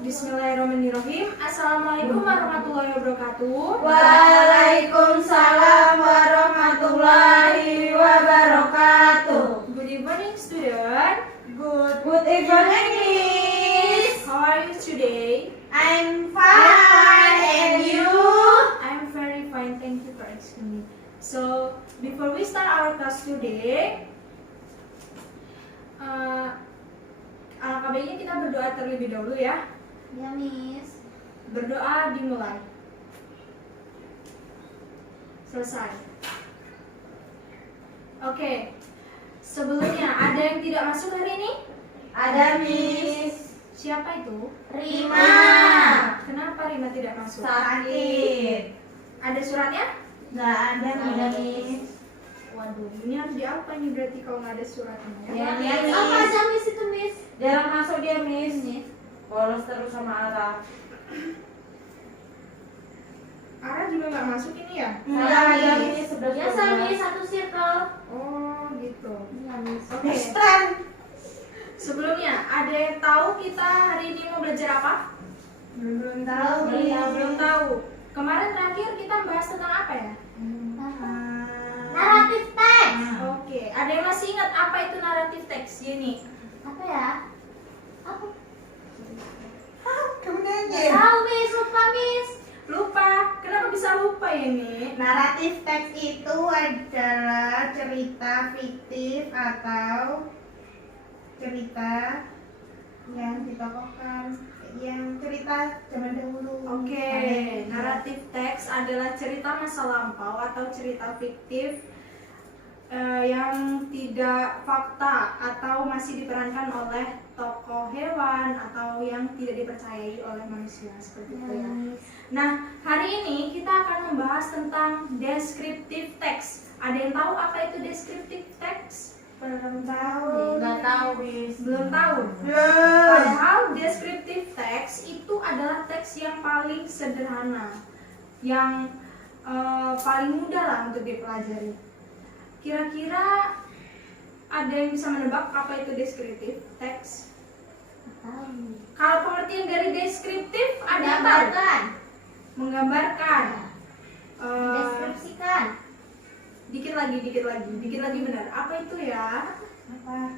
Bismillahirrahmanirrahim. Assalamualaikum warahmatullahi wabarakatuh. Waalaikumsalam warahmatullahi wabarakatuh. Good evening, student. Good evening, Miss. How are you today? I'm fine, and you? I'm very fine. Thank you for asking me. So, before we start our class today, alangkah baiknya kita berdoa terlebih dahulu ya. Ya, Miss. Berdoa dimulai. Selesai. Oke. Sebelumnya, ada yang tidak masuk hari ini? Ada, Miss. Siapa itu? Rima. Kenapa Rima tidak masuk? Sakit. Ada suratnya? Nggak ada, Miss. Waduh, ini harus diapa nih berarti kalau nggak ada suratnya? Ya, Miss. Apa aja Miss itu Miss? Jarang masuk dia, Miss. Bolos terus sama Ara. Ara juga nggak masuk ini ya? Nggak ada, Miss. Biasa Miss, satu circle. Oh, gitu. Iya Miss. Oke. Sebelumnya, ada yang tahu kita hari ini mau belajar apa? Belum tahu, Belum tahu. Kemarin terakhir kita bahas tentang apa ya? Naratif teks. Oke, ada yang masih ingat apa itu naratif teks? Yeni? Apa ya? Apa? Kamu Tahu Miss, lupa Miss. Lupa. Kenapa bisa lupa Yeni? Naratif teks itu adalah cerita fiktif atau cerita yang ditokohkan, yang cerita zaman dahulu. Oke, naratif teks adalah cerita masa lampau atau cerita fiktif yang tidak fakta atau masih diperankan oleh tokoh hewan atau yang tidak dipercayai oleh manusia seperti itu ya. Nah, hari ini kita akan membahas tentang descriptive text. Ada yang tahu apa itu descriptive text? Belum tahu. Nggak tahu Miss. Belum tahu. Padahal descriptive text itu adalah teks yang paling sederhana, yang paling mudah lah untuk dipelajari. Kira-kira ada yang bisa menebak apa itu descriptive text? Tahu. Kalau pengertian dari deskriptif ada yang tahu? Gambarkan. Menggambarkan. Deskripsikan. Dikit lagi benar. Apa itu ya? Apa?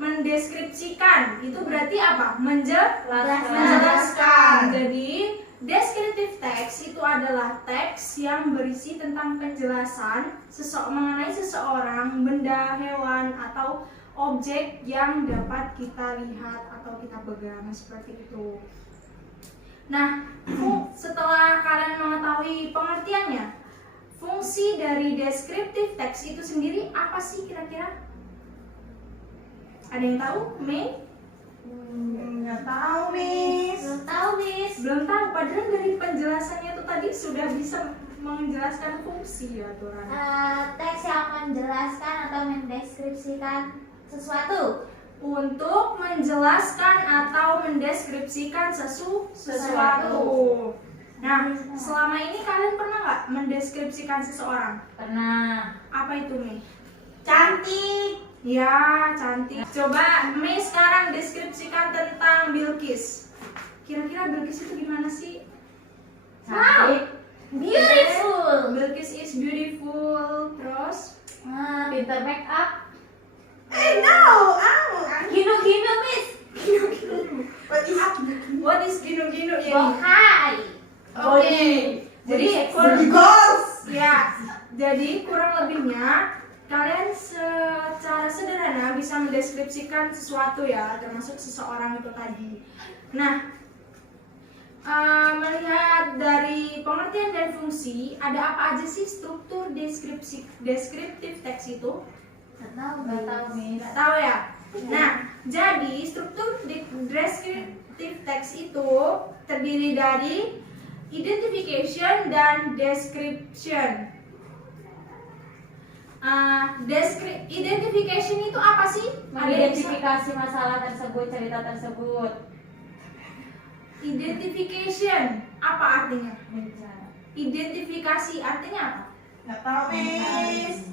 Mendeskripsikan. Itu berarti apa? Menjelaskan. Menjelaskan. Jadi descriptive text itu adalah teks yang berisi tentang penjelasan mengenai seseorang, benda, hewan, atau objek yang dapat kita lihat atau kita pegang seperti itu. Nah, setelah kalian mengetahui pengertiannya, fungsi dari descriptive text itu sendiri apa sih kira-kira? Ada yang tahu? Mei? Nggak tahu, Miss. Belum tahu Miss. Belum tahu, padahal dari penjelasannya itu tadi sudah bisa menjelaskan fungsi ya aturan. Teks yang menjelaskan atau mendeskripsikan sesuatu. Untuk menjelaskan atau mendeskripsikan sesuatu. Nah, selama ini kalian pernah nggak mendeskripsikan seseorang? Pernah. Apa itu, Mei? Cantik. Ya, cantik. Coba Mei sekarang deskripsikan tentang Bilqis. Kira-kira Bilqis itu gimana sih? Cantik. Beautiful. Bilqis is beautiful. Terus? Pinter make up. No. Gino Miss. What is gino-gino ini? Bohai. Oke. Jadi ya, jadi kurang lebihnya kalian secara sederhana bisa mendeskripsikan sesuatu ya, termasuk seseorang itu tadi. Nah, melihat dari pengertian dan fungsi, ada apa aja sih struktur deskriptif teks itu? Nggak tahu Miss. Nggak tahu ya? Nah, jadi struktur deskriptif teks itu terdiri dari identification dan description. Identification itu apa sih? Mengidentifikasi masalah tersebut, cerita tersebut. Identification apa artinya? Identifikasi artinya apa? Nggak tahu, Miss.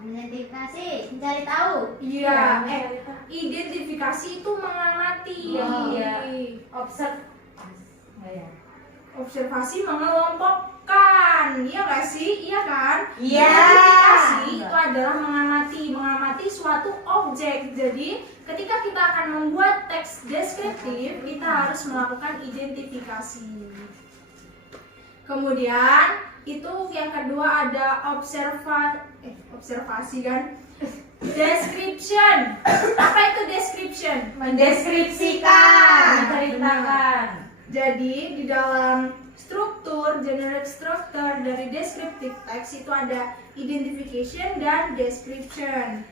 Identifikasi, mencari tahu. Iya, mencari tahu. identifikasi itu mengamati. Iya. Observe. Ya. Observasi mengelompokkan, iya nggak sih? Iya kan? Iya. Identifikasi itu adalah mengamati suatu objek. Jadi ketika kita akan membuat teks deskriptif, kita harus melakukan identifikasi. Kemudian itu yang kedua ada observasi kan? Description. Apa itu description? Mendeskripsikan. Menceritakan. Jadi di dalam struktur, generic structure dari descriptive text itu ada identification dan description.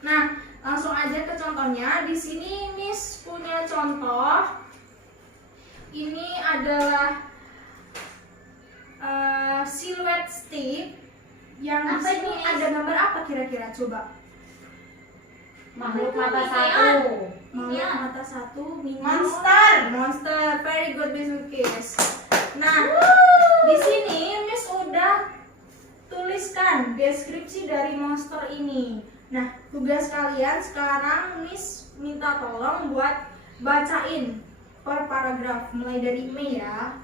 Nah, langsung aja ke contohnya. Di sini Miss punya contoh. Ini adalah silhouette stick yang di Apa sini itu, Miss? ada gambar apa kira-kira? Coba. Makhluk Itu mata minion. satu. Makhluk mata satu, minion. Monster, very good Miss Ukis. Nah, di sini Miss udah tuliskan deskripsi dari monster ini. Nah, tugas kalian sekarang Miss minta tolong buat bacain per paragraf mulai dari Mei ya.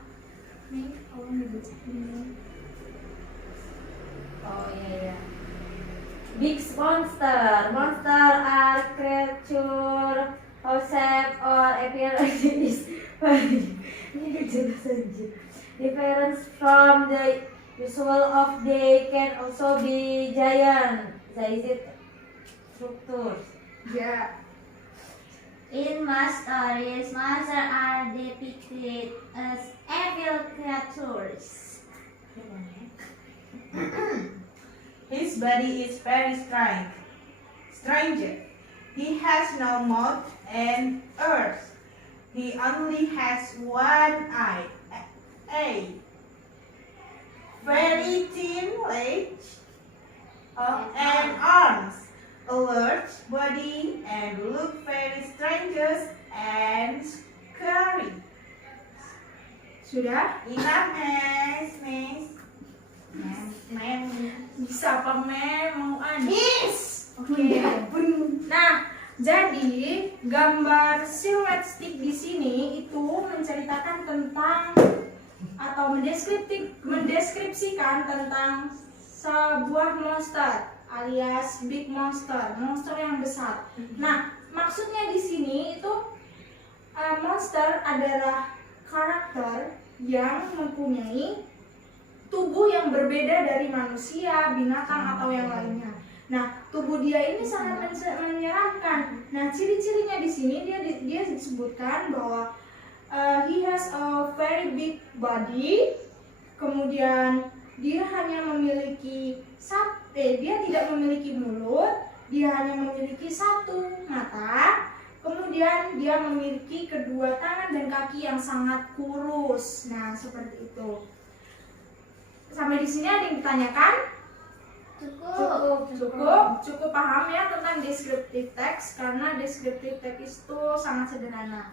Mei, tolong dibacain. Oh iya. Big monster. Monster are creature or shape or appearance is ini jelas aja. Different from the usual of they can also be giant. Sized structures. Ya. In most stories, monsters are depicted as evil creatures. His body is very strange. He has no mouth and ears. He only has one eye. Very thin legs and arms. A large body and look very strange and scary. Sudah? Enough, Miss. Bisa apa Mei? Mau Miss. Oke. Nah, jadi gambar silhouette stick di sini itu menceritakan tentang atau mendeskripsikan tentang sebuah monster alias big monster, monster yang besar. Nah, maksudnya di sini itu monster adalah karakter yang mempunyai tubuh yang berbeda dari manusia, binatang atau yang lainnya. Nah, tubuh dia ini sangat menyeramkan. Nah, ciri-cirinya di sini dia disebutkan bahwa he has a very big body. Kemudian dia hanya memiliki dia tidak memiliki mulut, dia hanya memiliki satu mata. Kemudian dia memiliki kedua tangan dan kaki yang sangat kurus. Nah, seperti itu. Sampai di sini ada yang ditanyakan? Cukup paham ya tentang descriptive text, karena descriptive text itu sangat sederhana.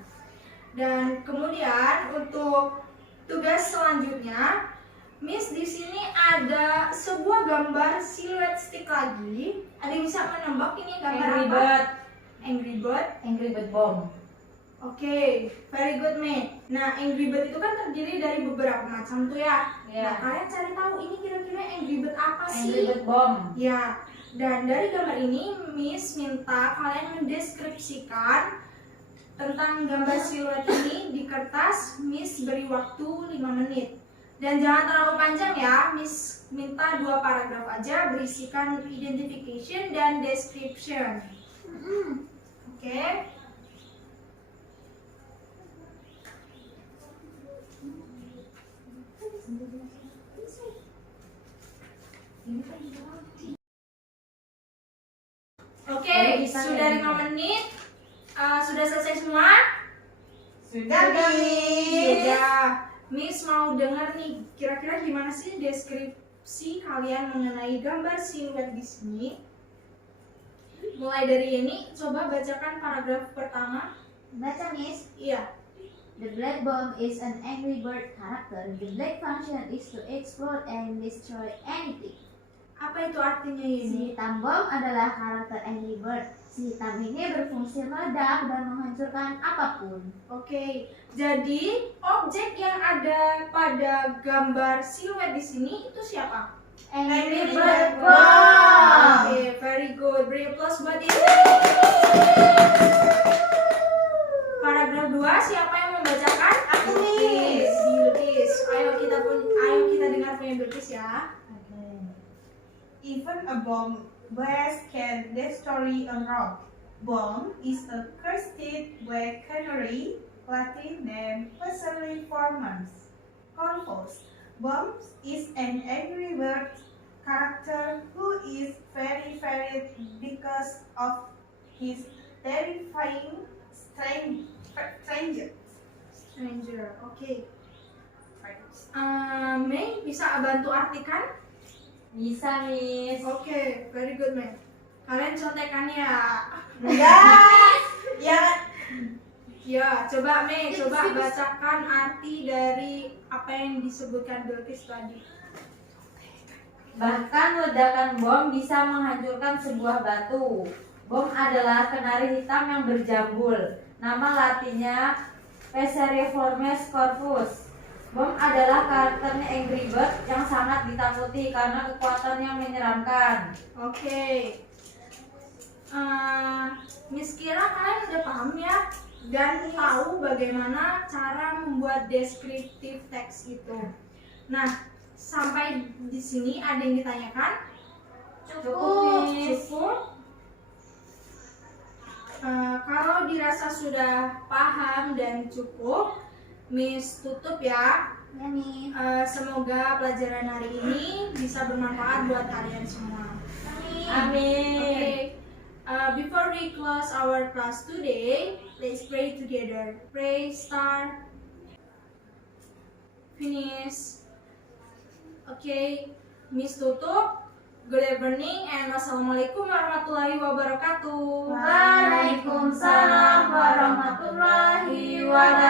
Dan kemudian untuk tugas selanjutnya, Miss di sini ada sebuah gambar silhouette stick lagi. Ada yang bisa menebak ini gambar Angry apa? Bird. Angry Bird Bomb. Oke, very good May. Nah, Angry Bird itu kan terdiri dari beberapa macam tuh ya. Iya. Nah, kalian cari tahu ini kira-kira Angry Bird apa sih? Angry Bird Bomb. Ya, dan dari gambar ini Miss minta kalian mendeskripsikan tentang gambar siluet ini di kertas. Miss beri waktu 5 menit. Dan jangan terlalu panjang ya, Miss minta 2 paragraf aja berisikan identification dan description. Oke. Oke, sudah 5 menit. Sudah selesai semua? Sudah, Miss. Sudah. Miss mau dengar nih, kira-kira gimana sih deskripsi kalian mengenai gambar siluet di sini? Mulai dari ini, coba bacakan paragraf pertama. Baca, Miss. Iya. The Black Bomb is an Angry Bird character. The Black function is to explode and destroy anything. Apa itu artinya Si ini? hitam bom adalah karakter Angry Bird. Si hitam ini berfungsi meledak dan menghancurkan apapun. Oke, jadi objek yang ada pada gambar siluet di sini itu siapa? Angry Bird Bird Bom. Bom. Oke, very good. Beri applause buat ini. Paragraf 2, siapa yang membacakan? Aku, Miss. Bilqis. Ayo kita dengar punya Bilqis ya. Even a bomb blast can destroy a rock. Bomb is a crested black canary, Latin name Passeriformes. Converse. Bomb is an angry bird character who is very because of his terrifying stranger. Oke. Mei bisa bantu artikan? Bisa, Miss. Oke, very good, Mei. Kalian contekan ya. Enggak. Ya, Ya, coba Mei, coba bacakan arti dari apa yang disebutkan Bilqis tadi. Bahkan ledakan bom bisa menghancurkan sebuah batu. Bom adalah kenari hitam yang berjambul. Nama latinnya Passeriformes corvus. Bom adalah karakternya Angry Bird yang sangat ditakuti karena kekuatan yang menyeramkan. Oke. Miss Kira kalian udah paham ya dan tahu bagaimana cara membuat deskriptif teks itu. Nah, sampai di sini ada yang ditanyakan? Cukup, Miss. Cukup. Kalau dirasa sudah paham dan cukup, Miss tutup ya. Ya, Miss. Semoga pelajaran hari ini bisa bermanfaat buat kalian semua. Amin. Okay. Before we close our class today, let's pray together. Pray, start, finish. Okay, Miss tutup. Good evening and wassalamualaikum warahmatullahi wabarakatuh. Waalaikumsalam warahmatullahi wabarakatuh.